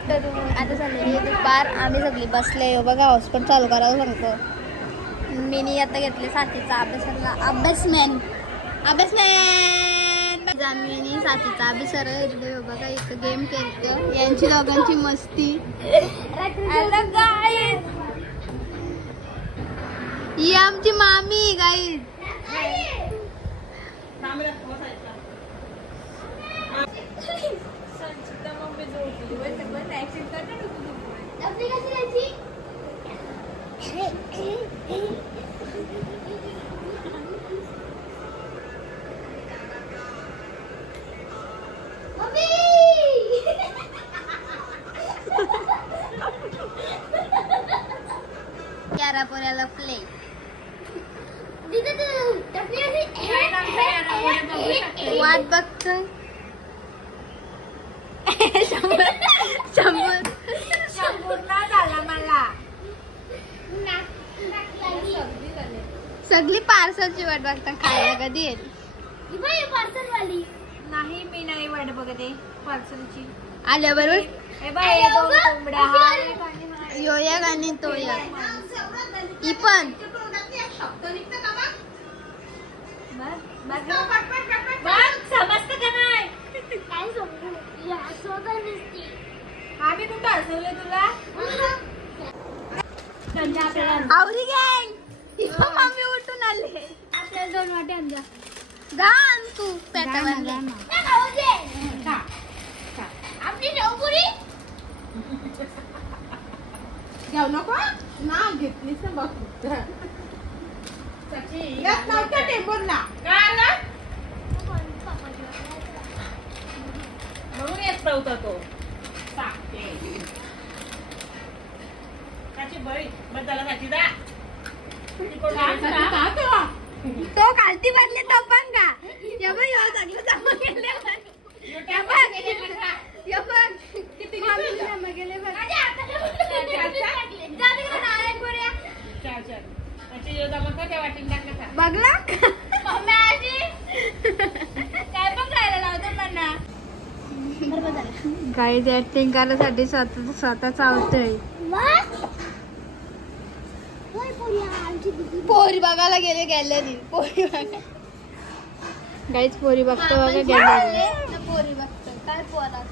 Afternoon. आता झालेली आहे दुपार. आम्ही सगळी बसले. बघा हॉस्पिटल चालू करायला सांगतो. मीनी आता घेतले साथीचा अभ्यासाला. अभ्यासमॅन मीनी साथीचा अभ्यासर बघा. एक गेम खेळतो. यांची दोघांची मस्ती. ही आमची मामी गाईड. क्यारा पोऱ्याला प्ले. वाट बघतोय. सगळी पार्सलची वाट बघता. खायला कधी येईल पार्सल वाली? नाही मी नाही वाट बघते पार्सलची. आल्याबरोबर यो एक आणि तो एक. ही पण समजत का नाही? आम्ही कुठं हसवलं तुला? आवरी गँग. मम्मी उठून आले. आपल्याला 2 वाटे आणजा. गान तू पेटा आपली शेवपुरी जाऊ नको ना. घेतलीस ना बघ. नव्हतं टेबलला म्हणून येत नव्हता तो. तो खालती भरले तो पण का सगळं जमा केले. बघला काय पण खायला लावतो म्हणा. गाईज ऍक्टिंग करण्यासाठी स्वतः चावतोय. पोरी बघायला गेले गॅलरी. पोरी बघा गाईज. पोरी बघतो बघा गॅलरी. पोरी बघतो काय पोरा.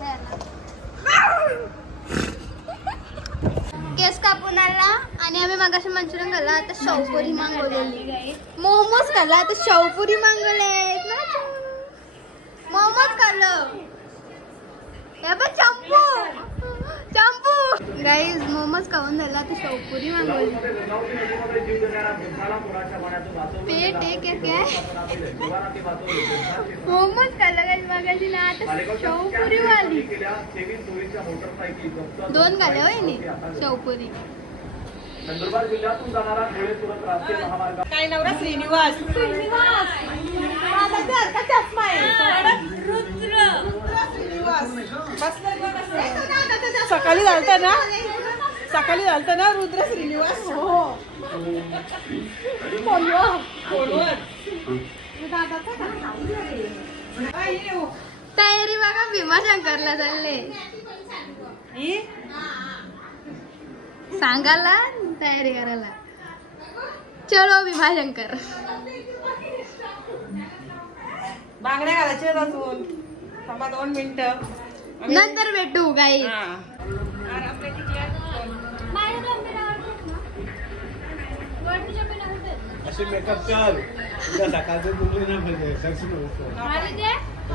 केस कापून आला आणि आम्ही मगाशी मंचुरियन खाल्ला. आता शेवपुरी मागवलेली. मोमोज खाल्ला. आता शेवपुरी मागवले. मोमोज खाल्लं. चंपू गाईज मोमोज खाऊन झाला. आता शेवपुरी मागवली. पेट आहे क्या? मोमोज खाल्लं गाईज मगाशी ना. आता शेवपुरी वाली 2 खाल्ले होय शेवपुरी. नंदुरबार जिल्ह्यातून जाणारा धुळे सुरत राष्ट्रीय महामार्ग. काय नवरा श्रीनिवास. सकाळी झालता ना रुद्र श्रीनिवास. हो तयारी बघा. भीमाशंकरला चालले. सांगायला तयारी करायला. चलो भीमाशंकर. बांगड्या घालायचे अजून. थांबा 2 मिनिटं. नंतर भेटू गाई. असे मेकअप कर. उद्या सकाळचे तुम्ही ना पाहिजे.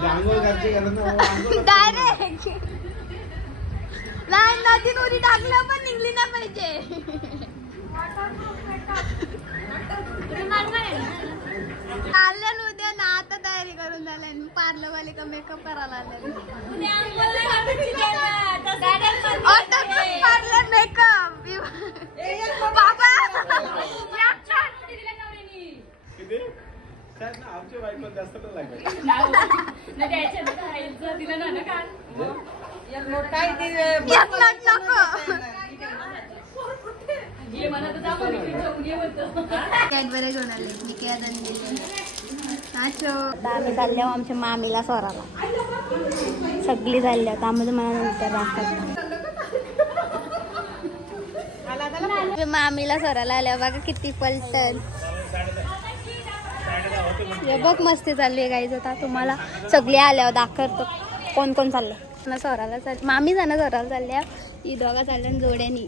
आंघोळ घरची गरज नाही. डायरेक्ट नाही नदीत उडी टाकलं पण निघली ना पाहिजे. चाललं उद्या ना. आता तयारी करून झाल्या. पार्लर वाले का मेकअप करायला आले. पार्लर मेकअप बाबा. आमच्या बायको जास्त कॅडबरे घेऊन आले. आम्ही चाललो आमच्या मामीला स्वराला. सगळी चालल्या. त्यामध्ये मला नंतर राखत आम्ही मामीला सोरायला आल्या बघा किती पलटन. हे बघ मस्ती चालली आहे गाईज. आता तुम्हाला सगळे आल्यावर दाखवतो कोण कोण चाललं. सोराला चाल मामी जाणं सोराला चालल्या. ही दोघा चालल्या जोड्यानी.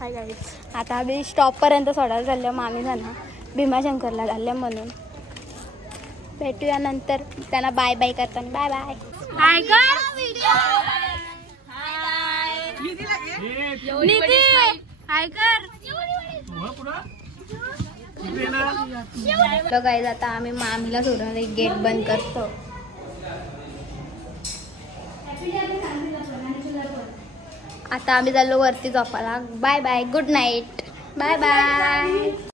Hi guys. आता आम्ही स्टॉपपर्यंत सोडायला चालल्या. मामी जाणं भीमाशंकरला चालल्या म्हणून. भेटूया नंतर. त्यांना बाय बाय करताना. Bye bye. हाय कर हाय कर. गाईज आता आम्ही मामीला सोडून एक गेट बंद करतो. आता आम्ही चाललो वरती झोपायला. Bye bye. Good night. Bye bye.